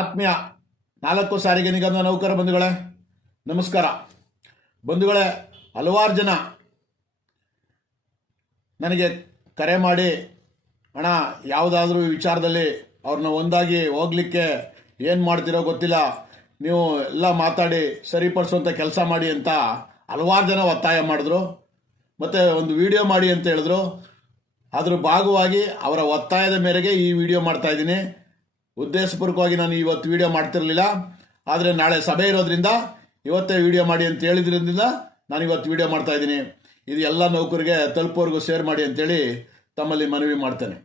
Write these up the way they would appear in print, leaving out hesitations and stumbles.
ಆತ್ಮೀಯ 4 ಸಾರಿಗೆ ನಿಗಮದ ನೌಕರ ಬಂಧುಗಳೇ, ನಮಸ್ಕಾರ. ಬಂಧುಗಳೇ, ಹಲವಾರು ಜನ ನನಗೆ ಕರೆ ಮಾಡಿ, ಅಣ್ಣ ಯಾವುದಾದ್ರೂ ವಿಚಾರದಲ್ಲಿ ಅವ್ರನ್ನ ಒಂದಾಗಿ ಹೋಗ್ಲಿಕ್ಕೆ ಏನು ಮಾಡ್ತಿರೋ ಗೊತ್ತಿಲ್ಲ, ನೀವು ಎಲ್ಲ ಮಾತಾಡಿ ಸರಿಪಡಿಸುವಂಥ ಕೆಲಸ ಮಾಡಿ ಅಂತ ಹಲವಾರು ಜನ ಒತ್ತಾಯ ಮಾಡಿದ್ರು. ಮತ್ತು ಒಂದು ವಿಡಿಯೋ ಮಾಡಿ ಅಂತ ಹೇಳಿದ್ರು. ಅದ್ರ ಭಾಗವಾಗಿ ಅವರ ಒತ್ತಾಯದ ಮೇರೆಗೆ ಈ ವಿಡಿಯೋ ಮಾಡ್ತಾಯಿದ್ದೀನಿ. ಉದ್ದೇಶಪೂರ್ವಕವಾಗಿ ನಾನು ಇವತ್ತು ವಿಡಿಯೋ ಮಾಡ್ತಿರಲಿಲ್ಲ, ಆದರೆ ನಾಳೆ ಸಭೆ ಇರೋದ್ರಿಂದ ಇವತ್ತೇ ವಿಡಿಯೋ ಮಾಡಿ ಅಂತ ಹೇಳಿದ್ರಿಂದ ನಾನು ಇವತ್ತು ವಿಡಿಯೋ ಮಾಡ್ತಾಯಿದ್ದೀನಿ. ಇದು ಎಲ್ಲ ನೌಕರಿಗೆ ತಲುಪೋರ್ಗೂ ಶೇರ್ ಮಾಡಿ ಅಂತೇಳಿ ತಮ್ಮಲ್ಲಿ ಮನವಿ ಮಾಡ್ತೇನೆ.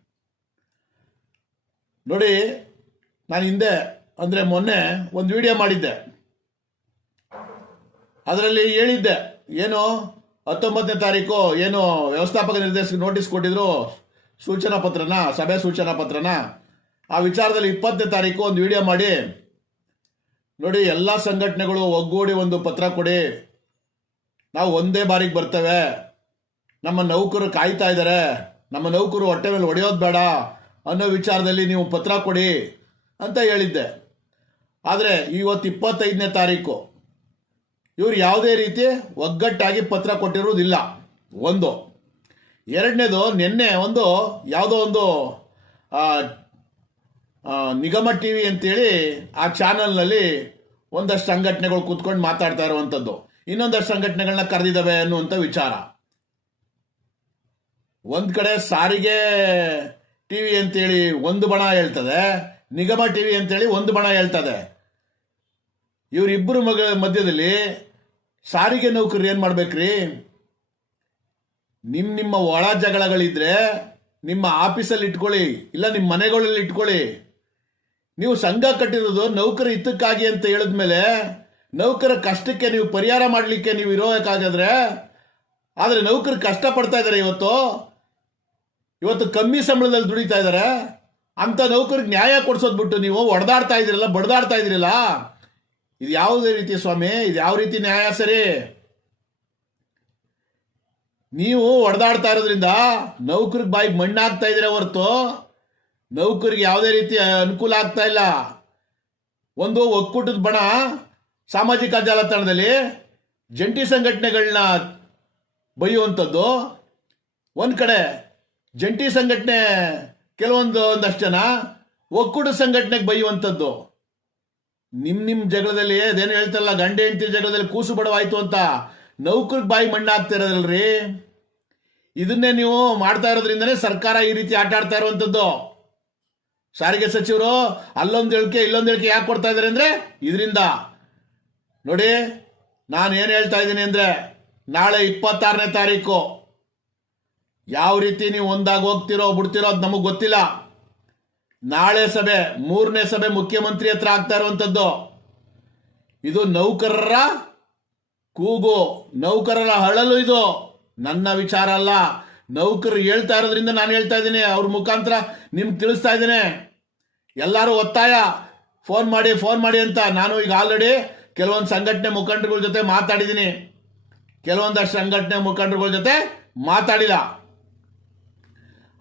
ನೋಡಿ, ನಾನು ಹಿಂದೆ ಅಂದರೆ ಮೊನ್ನೆ ಒಂದು ವಿಡಿಯೋ ಮಾಡಿದ್ದೆ. ಅದರಲ್ಲಿ ಹೇಳಿದ್ದೆ, ಏನು 19ನೇ ತಾರೀಕು ಏನು ವ್ಯವಸ್ಥಾಪಕ ನಿರ್ದೇಶಕ ನೋಟಿಸ್ ಕೊಟ್ಟಿದ್ರು, ಸೂಚನಾ ಪತ್ರನ, ಸಭೆ ಸೂಚನಾ ಪತ್ರನ. ಆ ವಿಚಾರದಲ್ಲಿ 20ನೇ ತಾರೀಕು ಒಂದು ವಿಡಿಯೋ ಮಾಡಿ, ನೋಡಿ ಎಲ್ಲ ಸಂಘಟನೆಗಳು ಒಗ್ಗೂಡಿ ಒಂದು ಪತ್ರ ಕೊಡಿ, ನಾವು ಒಂದೇ ಬಾರಿಗೆ ಬರ್ತೇವೆ, ನಮ್ಮ ನೌಕರು ಕಾಯ್ತಾ ಇದ್ದಾರೆ, ನಮ್ಮ ನೌಕರು ಹೊಟ್ಟೆ ಮೇಲೆ ಹೊಡೆಯೋದು ಬೇಡ ಅನ್ನೋ ವಿಚಾರದಲ್ಲಿ ನೀವು ಪತ್ರ ಕೊಡಿ ಅಂತ ಹೇಳಿದ್ದೆ. ಆದರೆ ಇವತ್ತು 25ನೇ ತಾರೀಕು ಇವರು ಯಾವುದೇ ರೀತಿ ಒಗ್ಗಟ್ಟಾಗಿ ಪತ್ರ ಕೊಟ್ಟಿರುವುದಿಲ್ಲ. ಒಂದು. ಎರಡನೇದು, ನಿನ್ನೆ ಒಂದು ಯಾವುದೋ ಒಂದು ನಿಗಮ ಟಿ ವಿ ಅಂತೇಳಿ ಆ ಚಾನಲ್ನಲ್ಲಿ ಒಂದಷ್ಟು ಸಂಘಟನೆಗಳು ಕೂತ್ಕೊಂಡು ಮಾತಾಡ್ತಾ ಇರುವಂಥದ್ದು, ಇನ್ನೊಂದಷ್ಟು ಸಂಘಟನೆಗಳನ್ನ ಕರೆದಿದ್ದಾವೆ ಅನ್ನುವಂಥ ವಿಚಾರ. ಒಂದು ಕಡೆ ಸಾರಿಗೆ ಟಿ ವಿ ಅಂತೇಳಿ ಒಂದು ಬಣ ಹೇಳ್ತದೆ, ನಿಗಮ ಟಿ ವಿ ಅಂತೇಳಿ ಒಂದು ಬಣ ಹೇಳ್ತದೆ. ಇವರಿಬ್ಬರು ಮಧ್ಯದಲ್ಲಿ ಸಾರಿಗೆ ನೌಕರರು ಏನು ಮಾಡ್ಬೇಕ್ರಿ? ನಿಮ್ಮ ಒಳ ಜಗಳಗಳಿದ್ರೆ ನಿಮ್ಮ ಆಫೀಸಲ್ಲಿ ಇಟ್ಕೊಳ್ಳಿ, ಇಲ್ಲ ನಿಮ್ಮ ಮನೆಗಳಲ್ಲಿ ಇಟ್ಕೊಳ್ಳಿ. ನೀವು ಸಂಘ ಕಟ್ಟಿರೋದು ನೌಕರ ಹಿತಕ್ಕಾಗಿ ಅಂತ ಹೇಳಿದ್ಮೇಲೆ ನೌಕರ ಕಷ್ಟಕ್ಕೆ ನೀವು ಪರಿಹಾರ ಮಾಡಲಿಕ್ಕೆ ನೀವು ಇರೋಕ್ಕಾಗಾದ್ರೆ, ಆದರೆ ನೌಕರು ಕಷ್ಟಪಡ್ತಾ ಇದ್ದಾರೆ, ಇವತ್ತು ಕಮ್ಮಿ ಸಂಬಳದಲ್ಲಿ ದುಡಿತಾ ಇದ್ದಾರೆ. ಅಂತ ನೌಕರಿಗೆ ನ್ಯಾಯ ಕೊಡ್ಸೋದು ಬಿಟ್ಟು ನೀವು ಹೊಡೆದಾಡ್ತಾ ಇದ್ದೀರಲ್ಲ, ಬಡ್ದಾಡ್ತಾ ಇದ್ದೀರಲ್ಲ, ಇದು ಯಾವುದೇ ರೀತಿ ಸ್ವಾಮಿ? ಇದು ಯಾವ ರೀತಿ ನ್ಯಾಯ? ಸರಿ, ನೀವು ಹೊಡೆದಾಡ್ತಾ ಇರೋದ್ರಿಂದ ನೌಕರಿಗೆ ಬಾಯಿಗೆ ಮಣ್ಣಾಗ್ತಾ ಇದ್ದೀರ ಹೊರತು ನೌಕರಿಗೆ ಯಾವುದೇ ರೀತಿ ಅನುಕೂಲ ಆಗ್ತಾ ಇಲ್ಲ. ಒಂದು ಒಕ್ಕೂಟದ ಬಣ ಸಾಮಾಜಿಕ ಜಾಲತಾಣದಲ್ಲಿ ಜಂಟಿ ಸಂಘಟನೆಗಳನ್ನ ಬೈಯುವಂಥದ್ದು, ಒಂದು ಕಡೆ ಜಂಟಿ ಸಂಘಟನೆ ಒಂದಷ್ಟು ಜನ ಒಕ್ಕೂಟ ಸಂಘಟನೆಗೆ ಬೈಯುವಂಥದ್ದು. ನಿಮ್ಮ ಜಗಳದಲ್ಲಿ ಅದೇನು ಹೇಳ್ತಾರಲ್ಲ, ಗಂಡ ಹೆಂಡತಿ ಜಗಳದಲ್ಲಿ ಕೂಸು ಬಡವಾಯ್ತು ಅಂತ ನೌಕರಿಗೆ ಬಾಯಿ ಮಣ್ಣಾಗ್ತಾ ಇರೋದಲ್ರಿ. ಇದನ್ನೇ ನೀವು ಮಾಡ್ತಾ ಇರೋದ್ರಿಂದನೇ ಸರ್ಕಾರ ಈ ರೀತಿ ಆಟ ಆಡ್ತಾ ಇರುವಂಥದ್ದು. ಸಾರಿಗೆ ಸಚಿವರು ಅಲ್ಲೊಂದು ಹೇಳಿಕೆ ಇಲ್ಲೊಂದು ಹೇಳಿಕೆ ಯಾಕೆ ಕೊಡ್ತಾ ಇದ್ದಾರೆ ಅಂದರೆ ಇದರಿಂದ. ನೋಡಿ, ನಾನು ಏನು ಹೇಳ್ತಾ ಇದ್ದೀನಿ ಅಂದರೆ, ನಾಳೆ 26ನೇ ತಾರೀಕು ಯಾವ ರೀತಿ ನೀವು ಒಂದಾಗಿ ಹೋಗ್ತಿರೋ ಬಿಡ್ತಿರೋ ಅದು ನಮಗೆ ಗೊತ್ತಿಲ್ಲ. ನಾಳೆ ಸಭೆ, 3ನೇ ಸಭೆ ಮುಖ್ಯಮಂತ್ರಿ ಹತ್ರ ಆಗ್ತಾ ಇರುವಂಥದ್ದು. ಇದು ನೌಕರರ ಕೂಗು, ನೌಕರರ ಅಳಲು. ಇದು ನನ್ನ ವಿಚಾರ ಅಲ್ಲ, ನೌಕರರು ಹೇಳ್ತಾ ಇರೋದ್ರಿಂದ ನಾನು ಹೇಳ್ತಾ ಇದ್ದೀನಿ, ಅವ್ರ ಮುಖಾಂತರ ನಿಮ್ಗೆ ತಿಳಿಸ್ತಾ ಇದ್ದೀನಿ. ಎಲ್ಲರೂ ಒತ್ತಾಯ, ಫೋನ್ ಮಾಡಿ ಅಂತ. ನಾನು ಈಗ ಆಲ್ರೆಡಿ ಕೆಲವೊಂದು ಸಂಘಟನೆ ಮುಖಂಡರುಗಳ ಜೊತೆ ಮಾತಾಡಿದ್ದೀನಿ, ಕೆಲವೊಂದಷ್ಟು ಸಂಘಟನೆ ಮುಖಂಡರುಗಳ ಜೊತೆ ಮಾತಾಡಿಲ್ಲ.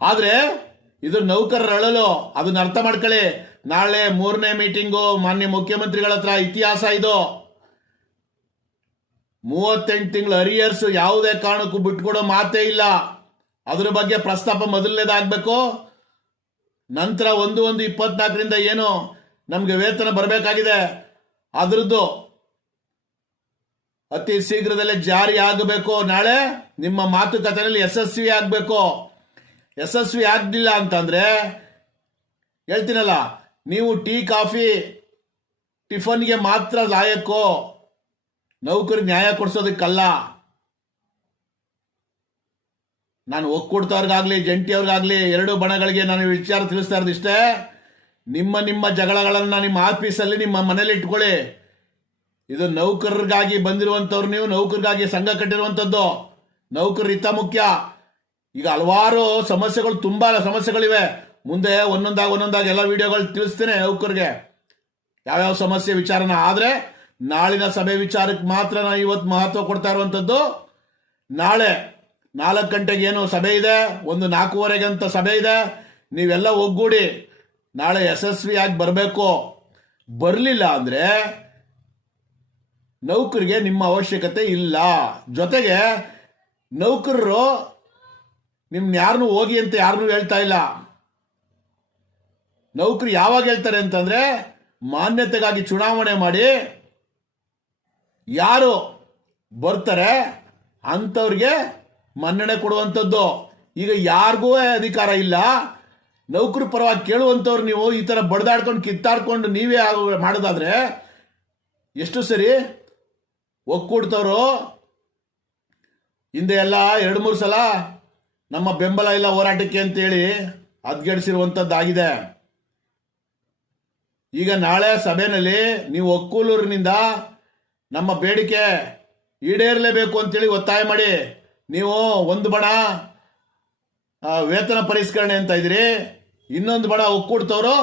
ಆದರೆ ಇದು ನೌಕರರ ಅಳಲು, ಅದನ್ನ ಅರ್ಥ ಮಾಡ್ಕೊಳ್ಳಿ. ನಾಳೆ 3ನೇ ಮೀಟಿಂಗು ಮಾನ್ಯ ಮುಖ್ಯಮಂತ್ರಿಗಳ ಹತ್ರ. ಇತಿಹಾಸ ಇದು. 38 ತಿಂಗಳು ಅರಿಯರ್ಸ್ ಯಾವುದೇ ಕಾರಣಕ್ಕೂ ಬಿಟ್ಕೊಡೋ ಮಾತೇ ಇಲ್ಲ. ಅದ್ರ ಬಗ್ಗೆ ಪ್ರಸ್ತಾಪ ಮೊದಲನೇದಾಗಬೇಕು. ನಂತರ 1/1/24ರಿಂದ ಏನು ನಮಗೆ ವೇತನ ಬರಬೇಕಾಗಿದೆ ಅದರದ್ದು ಅತಿ ಶೀಘ್ರದಲ್ಲೇ ಜಾರಿ ಆಗಬೇಕು. ನಾಳೆ ನಿಮ್ಮ ಮಾತುಕತೆಯಲ್ಲಿ ಯಶಸ್ವಿ ಆಗಬೇಕು. ಯಶಸ್ವಿ ಆಗಲಿಲ್ಲ ಅಂತಂದ್ರೆ ಹೇಳ್ತೀನಲ್ಲ, ನೀವು ಟೀ ಕಾಫಿ ಟಿಫನ್ಗೆ ಮಾತ್ರ ಲಾಯಕ್ಕೋ, ನೌಕರಿಗೆ ನ್ಯಾಯ ಕೊಡಿಸೋದಕ್ಕಲ್ಲ. ನಾನು ಒಕ್ಕೂಟದವ್ರಿಗಾಗ್ಲಿ ಜಂಟಿಯವ್ರಿಗಾಗ್ಲಿ ಎರಡೂ ಬಣಗಳಿಗೆ ನಾನು ವಿಚಾರ ತಿಳಿಸ್ತಾ ಇರೋದಿಷ್ಟೇ, ನಿಮ್ಮ ಜಗಳಗಳನ್ನು ನಿಮ್ಮ ಆಫೀಸಲ್ಲಿ ನಿಮ್ಮ ಮನೇಲಿ ಇಟ್ಕೊಳ್ಳಿ. ಇದು ನೌಕರರಿಗಾಗಿ ಬಂದಿರುವಂಥವ್ರು, ನೀವು ನೌಕರಿಗಾಗಿ ಸಂಘ ಕಟ್ಟಿರುವಂಥದ್ದು. ನೌಕರ ಹಿತ ಮುಖ್ಯ. ಈಗ ಹಲವಾರು ಸಮಸ್ಯೆಗಳು, ತುಂಬಾ ಸಮಸ್ಯೆಗಳಿವೆ. ಮುಂದೆ ಒಂದೊಂದಾಗಿ ಎಲ್ಲ ವಿಡಿಯೋಗಳು ತಿಳಿಸ್ತೇನೆ ನೌಕರಿಗೆ ಯಾವ್ಯಾವ ಸಮಸ್ಯೆ ವಿಚಾರನ. ಆದರೆ ನಾಳಿನ ಸಭೆ ವಿಚಾರಕ್ಕೆ ಮಾತ್ರ ನಾನು ಇವತ್ತು ಮಹತ್ವ ಕೊಡ್ತಾ ಇರುವಂಥದ್ದು. ನಾಳೆ 4 ಗಂಟೆಗೆ ಏನು ಸಭೆ ಇದೆ, 4:15 ಅಂತ ಸಭೆ ಇದೆ. ನೀವೆಲ್ಲ ಒಗ್ಗೂಡಿ ನಾಳೆ ಯಶಸ್ವಿಯಾಗಿ ಬರಬೇಕು. ಬರಲಿಲ್ಲ ಅಂದರೆ ನೌಕರಿಗೆ ನಿಮ್ಮ ಅವಶ್ಯಕತೆ ಇಲ್ಲ. ಜೊತೆಗೆ ನೌಕರರು ನಿಮ್ನ ಯಾರನ್ನೂ ಹೋಗಿ ಅಂತ ಯಾರನ್ನೂ ಹೇಳ್ತಾ ಇಲ್ಲ. ನೌಕರು ಯಾವಾಗ ಹೇಳ್ತಾರೆ ಅಂತಂದ್ರೆ ಮಾನ್ಯತೆಗಾಗಿ ಚುನಾವಣೆ ಮಾಡಿ ಯಾರು ಬರ್ತಾರೆ ಅಂಥವ್ರಿಗೆ ಮನ್ನಣೆ ಕೊಡುವಂಥದ್ದು. ಈಗ ಯಾರಿಗೂ ಅಧಿಕಾರ ಇಲ್ಲ. ನೌಕರ ಪರವಾಗಿ ಕೇಳುವಂಥವ್ರು ನೀವು ಈ ಥರ ಬಡ್ದಾಡ್ಕೊಂಡು ಕಿತ್ತಾಡ್ಕೊಂಡು ನೀವೇ ಮಾಡೋದಾದ್ರೆ ಎಷ್ಟು ಸರಿ? ಒಕ್ಕೂಡ್ತವ್ರು ಹಿಂದೆ ಎಲ್ಲ 2-3 ಸಲ ನಮ್ಮ ಬೆಂಬಲ ಇಲ್ಲ ಹೋರಾಟಕ್ಕೆ ಅಂತೇಳಿ ಅದ್ಗೆಡಿಸಿರುವಂಥದ್ದಾಗಿದೆ. ಈಗ ನಾಳೆ ಸಭೆಯಲ್ಲಿ ನೀವು ಒಕ್ಕೂಲೂರಿನಿಂದ ನಮ್ಮ ಬೇಡಿಕೆ ಈಡೇರಲೇಬೇಕು ಅಂತೇಳಿ ಒತ್ತಾಯ ಮಾಡಿ, ನೀವು ಒಂದು ಬಣ ವೇತನ ಪರಿಷ್ಕರಣೆ ಅಂತ ಇದ್ದೀರಿ, ಇನ್ನೊಂದು ಬಣ ಒಕ್ಕೂಡ್ತವ್ರು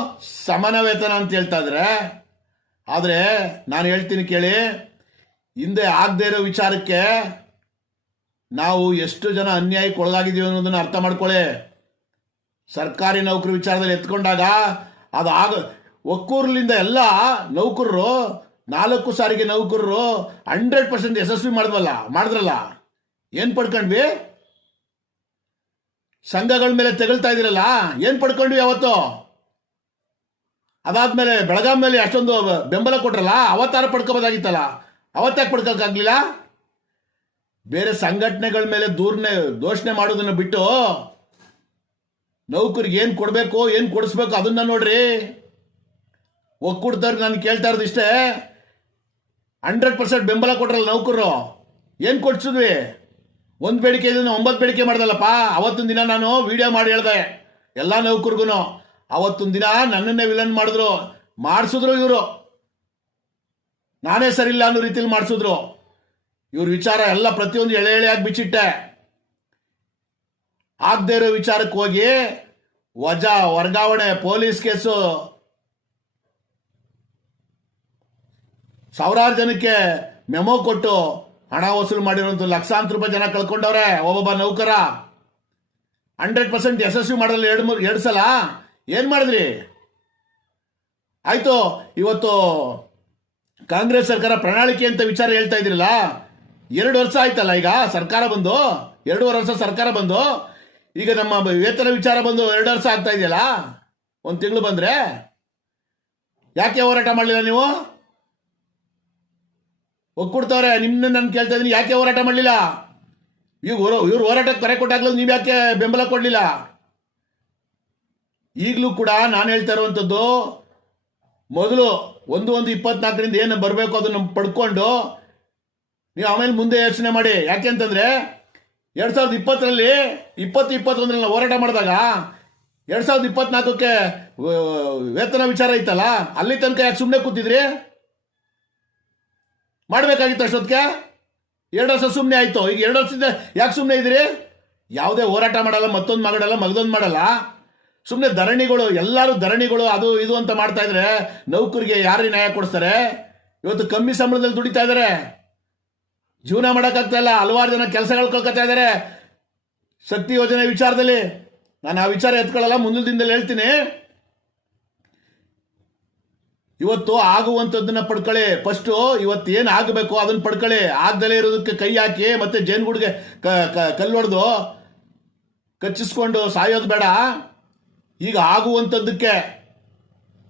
ಸಮಾನ ವೇತನ ಅಂತ ಹೇಳ್ತಾ ಇದ್ರೆ. ಆದರೆ ನಾನು ಹೇಳ್ತೀನಿ ಕೇಳಿ, ಹಿಂದೆ ಆಗದೆ ಇರೋ ವಿಚಾರಕ್ಕೆ ನಾವು ಎಷ್ಟು ಜನ ಅನ್ಯಾಯಕ್ಕೆ ಒಳಗಾಗಿದ್ದೀವಿ ಅನ್ನೋದನ್ನು ಅರ್ಥ ಮಾಡ್ಕೊಳ್ಳಿ. ಸರ್ಕಾರಿ ನೌಕರಿ ವಿಚಾರದಲ್ಲಿ ಎತ್ಕೊಂಡಾಗ ಅದು ಒಕ್ಕೂರ್ಲಿಂದ ಎಲ್ಲ ನೌಕರರು 4 ಸಾರಿಗೆ ನೌಕರರು 100% ಯಶಸ್ವಿ ಮಾಡಿದ್ರಲ್ಲ. ಏನು ಪಡ್ಕೊಂಡ್ವಿ? ಸಂಘಗಳ ಮೇಲೆ ತೆಗಳ್ತಾ ಇದ್ದೀರಲ್ಲ, ಏನು ಪಡ್ಕೊಂಡ್ವಿ ಅವತ್ತು? ಅದಾದ್ಮೇಲೆ ಬೆಳಗಾಂ ಮೇಲೆ ಅಷ್ಟೊಂದು ಬೆಂಬಲ ಕೊಟ್ರಲ್ಲ, ಅವತ್ತಾರ ಪಡ್ಕೋಬೋದಾಗಿತ್ತಲ್ಲ, ಅವತ್ತಾಕೆ ಪಡ್ಕೋಕ್ಕಾಗಲಿಲ್ಲ? ಬೇರೆ ಸಂಘಟನೆಗಳ ಮೇಲೆ ದೂಷಣೆ ಮಾಡೋದನ್ನು ಬಿಟ್ಟು ನೌಕರಿಗೆ ಏನು ಕೊಡಬೇಕು, ಏನು ಕೊಡಿಸ್ಬೇಕು ಅದನ್ನ ನೋಡ್ರಿ. ಒಕ್ಕೂಡ್ದವ್ರಿಗೆ ನಾನು ಕೇಳ್ತಾ ಇರೋದು ಇಷ್ಟೇ, 100% ಬೆಂಬಲ ಕೊಟ್ರಲ್ಲ ನೌಕರರು, ಏನು ಕೊಡ್ಸಿದ್ವಿ? 1 ಬೇಡಿಕೆ ಇದನ್ನು 9 ಬೇಡಿಕೆ ಮಾಡ್ದಲ್ಲಪ್ಪ. ಅವತ್ತೊಂದು ದಿನ ನಾನು ವಿಡಿಯೋ ಮಾಡಿ ಹೇಳ್ದೆ ಎಲ್ಲ ನೌಕರಿಗೂ. ಅವತ್ತೊಂದು ದಿನ ನನ್ನನ್ನೇ ವಿಲನ್ ಮಾಡಿಸಿದ್ರು ಇವರು. ನಾನೇ ಸರಿ ಇಲ್ಲ ಅನ್ನೋ ರೀತಿಯಲ್ಲಿ ಮಾಡಿಸಿದ್ರು. ಇವ್ರ ವಿಚಾರ ಎಲ್ಲ ಪ್ರತಿಯೊಂದು ಎಳೆ ಎಳೆಯಾಗಿ ಬಿಚ್ಚಿಟ್ಟೆ. ಆಗದೆ ಇರೋ ವಿಚಾರಕ್ಕೆ ಹೋಗಿ ವಜಾ, ವರ್ಗಾವಣೆ, ಪೊಲೀಸ್ ಕೇಸು, ಸಾವಿರಾರು ಜನಕ್ಕೆ ಮೆಮೊ ಕೊಟ್ಟು ಹಣ ವಸೂಲು ಮಾಡಿರುವಂಥ ಲಕ್ಷಾಂತರ ರೂಪಾಯಿ ಜನ ಕಳ್ಕೊಂಡವ್ರೆ. ಒಬ್ಬೊಬ್ಬ ನೌಕರ 100% ಯಶಸ್ವಿ ಮಾಡಲು 2 ಸಲ ಏನು ಮಾಡಿದ್ರಿ? ಆಯ್ತು, ಇವತ್ತು ಕಾಂಗ್ರೆಸ್ ಸರ್ಕಾರ ಪ್ರಣಾಳಿಕೆ ಅಂತ ವಿಚಾರ ಹೇಳ್ತಾ ಇದ್ರಲ್ಲ, 2 ವರ್ಷ ಆಯ್ತಲ್ಲ ಈಗ ಸರ್ಕಾರ ಬಂದು, 2.5 ವರ್ಷ ಸರ್ಕಾರ ಬಂದು, ಈಗ ನಮ್ಮ ವೇತನ ವಿಚಾರ ಬಂದು 2 ವರ್ಷ ಆಗ್ತಾ ಇದೆಯಲ್ಲ, 1 ತಿಂಗಳು ಬಂದ್ರೆ ಯಾಕೆ ಹೋರಾಟ ಮಾಡಲಿಲ್ಲ ನೀವು? ಒಕ್ಕೂಡ್ತವ್ರೆ, ನಿಮ್ಮನ್ನ ನಾನು ಕೇಳ್ತಾ ಇದ್ದೀನಿ, ಯಾಕೆ ಹೋರಾಟ ಮಾಡಲಿಲ್ಲ? ಇವ್ರು ಹೋರಾಟಕ್ಕೆ ಕರೆ ಕೊಟ್ಟಾಗ್ಲೂ ನೀವು ಯಾಕೆ ಬೆಂಬಲ ಕೊಡಲಿಲ್ಲ? ಈಗಲೂ ಕೂಡ ನಾನು ಹೇಳ್ತಾ ಇರುವಂಥದ್ದು, ಮೊದಲು 1/1/24 ಏನು ಬರಬೇಕು ಅದನ್ನು ಪಡ್ಕೊಂಡು ನೀವು ಆಮೇಲೆ ಮುಂದೆ ಯೋಚನೆ ಮಾಡಿ. ಯಾಕೆ ಅಂತಂದರೆ 2020ರಲ್ಲಿ 2021ರಲ್ಲಿ ಹೋರಾಟ ಮಾಡಿದಾಗ 2024ಕ್ಕೆ ವೇತನ ವಿಚಾರ ಇತ್ತಲ್ಲ, ಅಲ್ಲಿ ತನಕ ಯಾಕೆ ಸುಮ್ಮನೆ ಕೂತಿದ್ರಿ? ಮಾಡಬೇಕಾಗಿತ್ತು ಅಷ್ಟೊತ್ತಿಗೆ. 2 ವರ್ಷ ಸುಮ್ಮನೆ ಆಯಿತು. ಈಗ 2 ವರ್ಷದಿಂದ ಯಾಕೆ ಸುಮ್ಮನೆ ಇದ್ದೀರಿ? ಯಾವುದೇ ಹೋರಾಟ ಮಾಡಲ್ಲ, ಮತ್ತೊಂದು ಮಗದೊಂದು ಮಾಡಲ್ಲ. ಸುಮ್ಮನೆ ಧರಣಿಗಳು, ಎಲ್ಲರೂ ಧರಣಿಗಳು, ಅದು ಇದು ಅಂತ ಮಾಡ್ತಾ ಇದ್ರೆ ನೌಕರಿಗೆ ಯಾರು ನ್ಯಾಯ ಕೊಡಿಸ್ತಾರೆ? ಇವತ್ತು ಕಮ್ಮಿ ಸಂಬಳದಲ್ಲಿ ದುಡಿತಾ ಇದ್ದಾರೆ, ಜೀವನ ಮಾಡೋಕ್ಕಾಗ್ತಾ ಇಲ್ಲ. ಹಲವಾರು ಜನ ಕೆಲಸಗಳು ಕಳ್ಕೊತಾ ಇದ್ದಾರೆ ಶಕ್ತಿ ಯೋಜನೆ ವಿಚಾರದಲ್ಲಿ. ನಾನು ಆ ವಿಚಾರ ಎತ್ಕೊಳ್ಳಲ್ಲ, ಮುಂದಿನ ದಿನದಲ್ಲಿ ಹೇಳ್ತೀನಿ. ಇವತ್ತು ಆಗುವಂಥದ್ದನ್ನ ಪಡ್ಕೊಳ್ಳಿ. ಫಸ್ಟು ಇವತ್ತು ಏನು ಆಗಬೇಕು ಅದನ್ನು ಪಡ್ಕೊಳ್ಳಿ. ಆಗದಲ್ಲೇ ಇರೋದಕ್ಕೆ ಕೈ ಹಾಕಿ ಮತ್ತೆ ಜೇನುಗೂಡಿಗೆ ಕಲ್ಲು ಹೊಡೆದು ಕಚ್ಚಿಸ್ಕೊಂಡು ಸಾಯೋದು ಬೇಡ. ಈಗ ಆಗುವಂಥದ್ದಕ್ಕೆ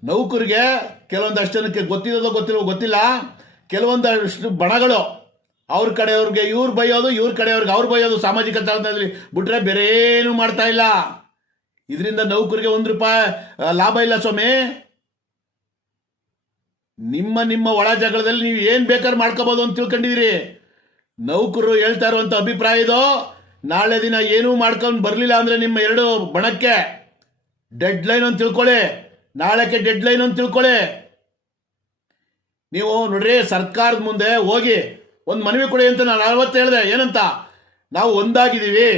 ನೌಕರಿಗೆ ಕೆಲವೊಂದಷ್ಟು ಜನಕ್ಕೆ ಗೊತ್ತಿಲ್ಲ, ಕೆಲವೊಂದಷ್ಟು ಬಣಗಳು ಅವ್ರ ಕಡೆಯವ್ರಿಗೆ ಇವ್ರು ಬೈಯೋದು, ಇವ್ರ ಕಡೆಯವ್ರಿಗೆ ಅವ್ರು ಬೈಯೋದು ಸಾಮಾಜಿಕ ಜಾಲತಾಣದಲ್ಲಿ ಬಿಟ್ರೆ ಬೇರೆ ಏನು ಮಾಡ್ತಾ ಇಲ್ಲ. ಇದರಿಂದ ನೌಕರಿಗೆ 1 ರೂಪಾಯಿ ಲಾಭ ಇಲ್ಲ ಸ್ವಾಮಿ. ನಿಮ್ಮ ಒಳ ಜಗಳದಲ್ಲಿ ನೀವು ಏನು ಬೇಕಾದ್ರೂ ಮಾಡ್ಕೋಬಹುದು ಅಂತ ತಿಳ್ಕೊಂಡಿದ್ದೀರಿ. ನೌಕರರು ಹೇಳ್ತಾ ಇರುವಂಥ ಅಭಿಪ್ರಾಯ ಇದು, ನಾಳೆ ದಿನ ಏನೂ ಮಾಡ್ಕೊಂಡು ಬರಲಿಲ್ಲ ಅಂದರೆ ನಿಮ್ಮ 2 ಬಣಕ್ಕೆ ಡೆಡ್ ಲೈನ್ ಅಂತ ತಿಳ್ಕೊಳ್ಳಿ, ನಾಳೆಕ್ಕೆ ಡೆಡ್ ಲೈನ್ ಅಂತ ತಿಳ್ಕೊಳ್ಳಿ. ನೀವು ನೋಡ್ರಿ, ಸರ್ಕಾರದ ಮುಂದೆ ಹೋಗಿ ಒಂದು ಮನವಿ ಕೊಡಿ ಅಂತ ನಾನು 40 ಹೇಳಿದೆ. ಏನಂತ? ನಾವು ಒಂದಾಗಿದ್ದೀವಿ,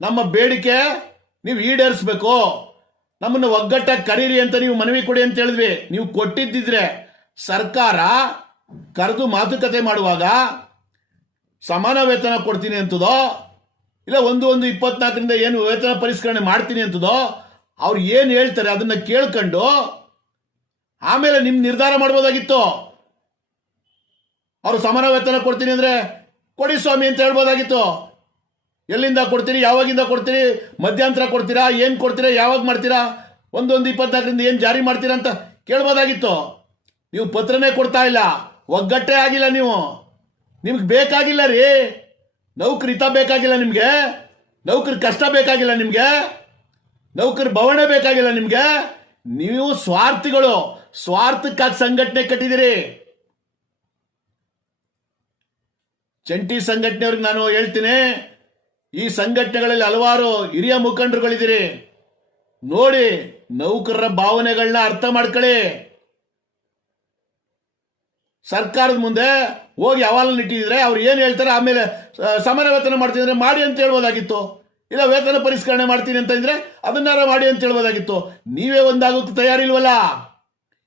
ನಮ್ಮ ಬೇಡಿಕೆ ನೀವು ಈಡೇರಿಸ್ಬೇಕು, ನಮ್ಮನ್ನು ಒಗ್ಗಟ್ಟಾಗಿ ಕರೀರಿ ಅಂತ ನೀವು ಮನವಿ ಕೊಡಿ ಅಂತ ಹೇಳಿದ್ವಿ. ನೀವು ಕೊಟ್ಟಿದ್ದಿದ್ರೆ ಸರ್ಕಾರ ಕರೆದು ಮಾತುಕತೆ ಮಾಡುವಾಗ ಸಮಾನ ವೇತನ ಕೊಡ್ತೀನಿ ಅಂತದೋ, ಇಲ್ಲ 1/1/24ರಿಂದ ಏನು ವೇತನ ಪರಿಷ್ಕರಣೆ ಮಾಡ್ತೀನಿ ಅಂತದೋ, ಅವ್ರು ಏನು ಹೇಳ್ತಾರೆ ಅದನ್ನ ಕೇಳ್ಕೊಂಡು ಆಮೇಲೆ ನಿಮ್ ನಿರ್ಧಾರ ಮಾಡ್ಬೋದಾಗಿತ್ತು. ಅವರು ಸಮಾನ ವೇತನ ಕೊಡ್ತೀನಿ ಅಂದ್ರೆ ಕೊಡಿ ಸ್ವಾಮಿ ಅಂತ ಹೇಳ್ಬೋದಾಗಿತ್ತು. ಎಲ್ಲಿಂದ ಕೊಡ್ತೀರಿ, ಯಾವಾಗಿಂದ ಕೊಡ್ತೀರಿ, ಮಧ್ಯಂತರ ಕೊಡ್ತೀರಾ, ಏನ್ ಕೊಡ್ತೀರಾ, ಯಾವಾಗ ಮಾಡ್ತೀರಾ, 1/1/24 ಏನ್ ಜಾರಿ ಮಾಡ್ತೀರಾ ಅಂತ ಕೇಳ್ಬೋದಾಗಿತ್ತು. ನೀವು ಪತ್ರನೇ ಕೊಡ್ತಾ ಇಲ್ಲ, ಒಗ್ಗಟ್ಟೇ ಆಗಿಲ್ಲ. ನಿಮ್ಗೆ ಬೇಕಾಗಿಲ್ಲ ರೀ, ನೌಕರಿ ಹಿತ ಬೇಕಾಗಿಲ್ಲ ನಿಮ್ಗೆ, ನೌಕರಿ ಕಷ್ಟ ಬೇಕಾಗಿಲ್ಲ ನಿಮ್ಗೆ, ನೌಕರಿ ಭವಣೆ ಬೇಕಾಗಿಲ್ಲ ನಿಮ್ಗೆ. ನೀವು ಸ್ವಾರ್ಥಿಗಳು, ಸ್ವಾರ್ಥಕ್ಕಾಗಿ ಸಂಘಟನೆ ಕಟ್ಟಿದಿರಿ. ಜಂಟಿ ಸಂಘಟನೆಯವ್ರಿಗೆ ನಾನು ಹೇಳ್ತೀನಿ, ಈ ಸಂಘಟನೆಗಳಲ್ಲಿ ಹಲವಾರು ಹಿರಿಯ ಮುಖಂಡರುಗಳಿದ್ದೀರಿ. ನೋಡಿ, ನೌಕರರ ಭಾವನೆಗಳನ್ನ ಅರ್ಥ ಮಾಡ್ಕೊಳ್ಳಿ. ಸರ್ಕಾರದ ಮುಂದೆ ಹೋಗಿ ಅಹವಾಲನ್ನು ಇಟ್ಟಿದ್ರೆ ಅವ್ರು ಏನು ಹೇಳ್ತಾರೆ, ಆಮೇಲೆ ಸಮಾನ ವೇತನ ಮಾಡ್ತಿದ್ರೆ ಮಾಡಿ ಅಂತ ಹೇಳ್ಬೋದಾಗಿತ್ತು. ಇಲ್ಲ ವೇತನ ಪರಿಷ್ಕರಣೆ ಮಾಡ್ತೀನಿ ಅಂತ ಇದ್ರೆ ಅದನ್ನಾರ ಮಾಡಿ ಅಂತ ಹೇಳ್ಬೋದಾಗಿತ್ತು. ನೀವೇ ಒಂದಾಗೋಕ್ಕೆ ತಯಾರಿಲ್ವಲ್ಲ.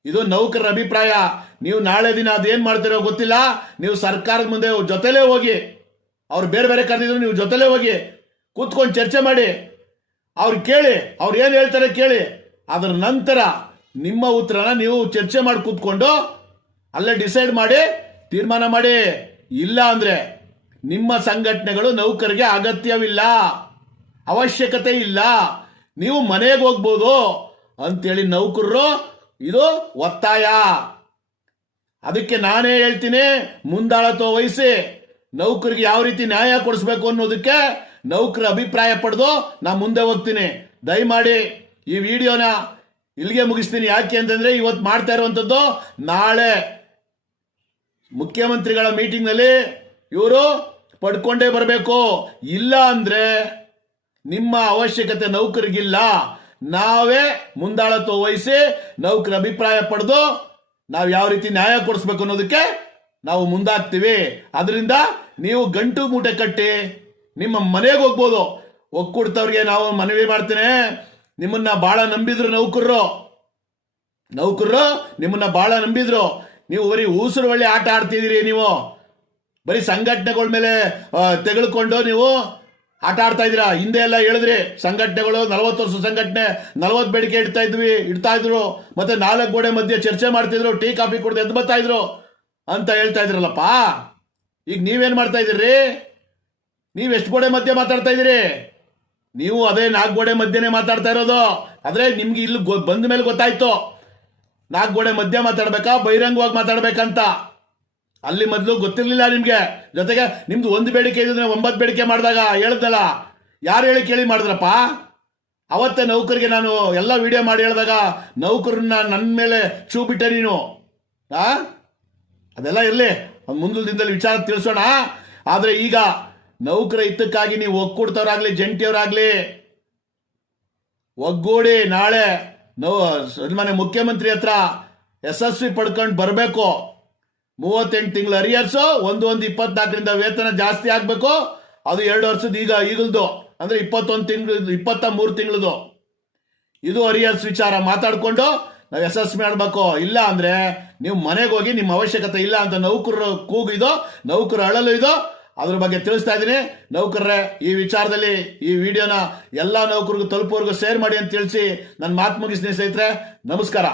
ಇದು ನೌಕರರ ಅಭಿಪ್ರಾಯ. ನೀವು ನಾಳೆ ದಿನ ಅದೇನ್ ಮಾಡ್ತಿರೋ ಗೊತ್ತಿಲ್ಲ. ನೀವು ಸರ್ಕಾರದ ಮುಂದೆ ಜೊತೆಲೇ ಹೋಗಿ, ಅವ್ರು ಬೇರೆ ಬೇರೆ ಕರೆದಿದ್ರು, ನೀವು ಜೊತೆಲೇ ಹೋಗಿ ಕೂತ್ಕೊಂಡು ಚರ್ಚೆ ಮಾಡಿ, ಅವ್ರು ಕೇಳಿ, ಅವ್ರು ಏನು ಹೇಳ್ತಾರೆ ಕೇಳಿ. ಅದರ ನಂತರ ನಿಮ್ಮ ಉತ್ತರನ ನೀವು ಚರ್ಚೆ ಮಾಡಿ ಕೂತ್ಕೊಂಡು ಅಲ್ಲೇ ಡಿಸೈಡ್ ಮಾಡಿ ತೀರ್ಮಾನ ಮಾಡಿ. ಇಲ್ಲ ಅಂದ್ರೆ ನಿಮ್ಮ ಸಂಘಟನೆಗಳು ನೌಕರಿಗೆ ಅಗತ್ಯವಿಲ್ಲ, ಅವಶ್ಯಕತೆ ಇಲ್ಲ, ನೀವು ಮನೆಗೆ ಹೋಗ್ಬೋದು ಅಂತೇಳಿ ನೌಕರರು ಇದು ಒತ್ತಾಯ. ಅದಕ್ಕೆ ನಾನೇ ಹೇಳ್ತೀನಿ, ಮುಂದಾಳತ್ವ ವಹಿಸಿ ನೌಕರಿಗೆ ಯಾವ ರೀತಿ ನ್ಯಾಯ ಕೊಡಿಸ್ಬೇಕು ಅನ್ನೋದಕ್ಕೆ ನೌಕರ ಅಭಿಪ್ರಾಯ ಪಡೆದು ನಾ ಮುಂದೆ ಹೋಗ್ತೀನಿ. ದಯಮಾಡಿ ಈ ವಿಡಿಯೋನ ಇಲ್ಲಿಗೆ ಮುಗಿಸ್ತೀನಿ. ಯಾಕೆ ಅಂತಂದ್ರೆ ಇವತ್ತು ಮಾಡ್ತಾ ಇರುವಂತದ್ದು ನಾಳೆ ಮುಖ್ಯಮಂತ್ರಿಗಳ ಮೀಟಿಂಗ್ ನಲ್ಲಿ ಇವರು ಪಡ್ಕೊಂಡೇ ಬರಬೇಕು. ಇಲ್ಲ ಅಂದ್ರೆ ನಿಮ್ಮ ಅವಶ್ಯಕತೆ ನೌಕರಿಗಿಲ್ಲ. ನಾವೇ ಮುಂದಾಳತ್ವ ವಹಿಸಿ ನೌಕರ ಅಭಿಪ್ರಾಯ ಪಡೆದು ನಾವು ಯಾವ ರೀತಿ ನ್ಯಾಯ ಕೊಡಿಸ್ಬೇಕು ಅನ್ನೋದಕ್ಕೆ ನಾವು ಮುಂದಾಗ್ತೀವಿ. ಅದರಿಂದ ನೀವು ಗಂಟು ಮೂಟೆ ಕಟ್ಟಿ ನಿಮ್ಮ ಮನೆಗೆ ಹೋಗ್ಬೋದು. ಒಕ್ಕೂಡ್ತವ್ರಿಗೆ ನಾವು ಮನವಿ ಮಾಡ್ತೇನೆ, ನಿಮ್ಮನ್ನ ಬಹಳ ನಂಬಿದ್ರು ನೌಕರರು ನಿಮ್ಮನ್ನ ಬಹಳ ನಂಬಿದ್ರು. ನೀವು ಬರೀ ಊಸರು ಒಳ್ಳೆ ಆಟ ಆಡ್ತಿದ್ದೀರಿ. ನೀವು ಬರೀ ಸಂಘಟನೆಗಳ ಮೇಲೆ ತೆಗೆದುಕೊಂಡು ನೀವು ಆಟ ಆಡ್ತಾ ಇದ್ದೀರಾ. ಹಿಂದೆ ಎಲ್ಲ ಹೇಳಿದ್ರಿ, ಸಂಘಟನೆಗಳು 40 ವರ್ಷ ಸಂಘಟನೆ 40 ಬೇಡಿಕೆ ಇಡ್ತಾ ಇದ್ರು, ಮತ್ತೆ 4 ಗೋಡೆ ಮಧ್ಯೆ ಚರ್ಚೆ ಮಾಡ್ತಿದ್ರು, ಟೀ ಕಾಫಿ ಕುಡ್ದು ಎದ್ದು ಬರ್ತಾ ಇದ್ರು ಅಂತ ಹೇಳ್ತಾ ಇದ್ರಲ್ಲಪ್ಪ. ಈಗ ನೀವೇನ್ ಮಾಡ್ತಾ ಇದ್ದೀರಿ? ನೀವ್ ಎಷ್ಟು ಗೋಡೆ ಮಧ್ಯೆ ಮಾತಾಡ್ತಾ ಇದ್ದೀರಿ? ನೀವು ಅದೇ 4 ಗೋಡೆ ಮಧ್ಯೆನೆ ಮಾತಾಡ್ತಾ ಇರೋದು. ಆದ್ರೆ ನಿಮ್ಗೆ ಇಲ್ಲಿ ಬಂದ ಮೇಲೆ ಗೊತ್ತಾಯ್ತು 4 ಗೋಡೆ ಮಧ್ಯೆ ಮಾತಾಡ್ಬೇಕಾ, ಬಹಿರಂಗವಾಗಿ ಮಾತಾಡ್ಬೇಕಂತ. ಅಲ್ಲಿ ಮೊದಲು ಗೊತ್ತಿರ್ಲಿಲ್ಲ ನಿಮ್ಗೆ. ಜೊತೆಗೆ ನಿಮ್ದು 1 ಬೇಡಿಕೆ ಇದ್ರೆ 9 ಬೇಡಿಕೆ ಮಾಡಿದಾಗ ಹೇಳ್ದಲ್ಲ, ಯಾರು ಹೇಳಿ ಕೇಳಿ ಮಾಡಿದ್ರಪ್ಪ? ಅವತ್ತೇ ನೌಕರಿಗೆ ನಾನು ಎಲ್ಲ ವಿಡಿಯೋ ಮಾಡಿ ಹೇಳಿದಾಗ ನೌಕರನ್ನ ನನ್ನ ಮೇಲೆ ಚೂ ಬಿಟ್ಟೆ ನೀನು. ಅದೆಲ್ಲ ಇರಲಿ, ಮುಂದಿನ ದಿನದಲ್ಲಿ ವಿಚಾರ ತಿಳಿಸೋಣ. ಆದ್ರೆ ಈಗ ನೌಕರ ಹಿತಕ್ಕಾಗಿ ನೀವು ಒಕ್ಕೂಡ್ತವ್ರಾಗ್ಲಿ ಜಂಟಿಯವರಾಗ್ಲಿ ಒಗ್ಗೂಡಿ ನಾಳೆ ಮನೆ ಮುಖ್ಯಮಂತ್ರಿ ಹತ್ರ ಯಶಸ್ವಿ ಪಡ್ಕೊಂಡು ಬರಬೇಕು. 38 ತಿಂಗಳು ಅರಿಯರ್ಸು, 1/1/24 ವೇತನ ಜಾಸ್ತಿ ಆಗ್ಬೇಕು. ಅದು 2 ವರ್ಷದ ಈಗಲ್ದು ಅಂದ್ರೆ 21 ತಿಂಗಳು 23 ತಿಂಗಳದು. ಇದು ಅರಿಯರ್ಸ್ ವಿಚಾರ ಮಾತಾಡ್ಕೊಂಡು ನಾವು ಯಶಸ್ವಿ ಮಾಡ್ಬೇಕು. ಇಲ್ಲ ಅಂದ್ರೆ ನೀವು ಮನೆಗೆ ಹೋಗಿ ನಿಮ್ಮ ಅವಶ್ಯಕತೆ ಇಲ್ಲ ಅಂತ ನೌಕರರ ಕೂಗು ಇದು, ನೌಕರ ಅಳಲು ಇದು. ಅದ್ರ ಬಗ್ಗೆ ತಿಳಿಸ್ತಾ ಇದ್ದೀನಿ. ನೌಕರರೇ, ಈ ವಿಚಾರದಲ್ಲಿ ಈ ವಿಡಿಯೋನ ಎಲ್ಲಾ ನೌಕರಿಗೂ ತಲುಪುವವರೆಗೂ ಶೇರ್ ಮಾಡಿ ಅಂತ ತಿಳಿಸಿ ನನ್ನ ಮಾತು ಮುಗಿಸ್ತೀನಿ ಸ್ನೇಹಿತರೆ. ನಮಸ್ಕಾರ.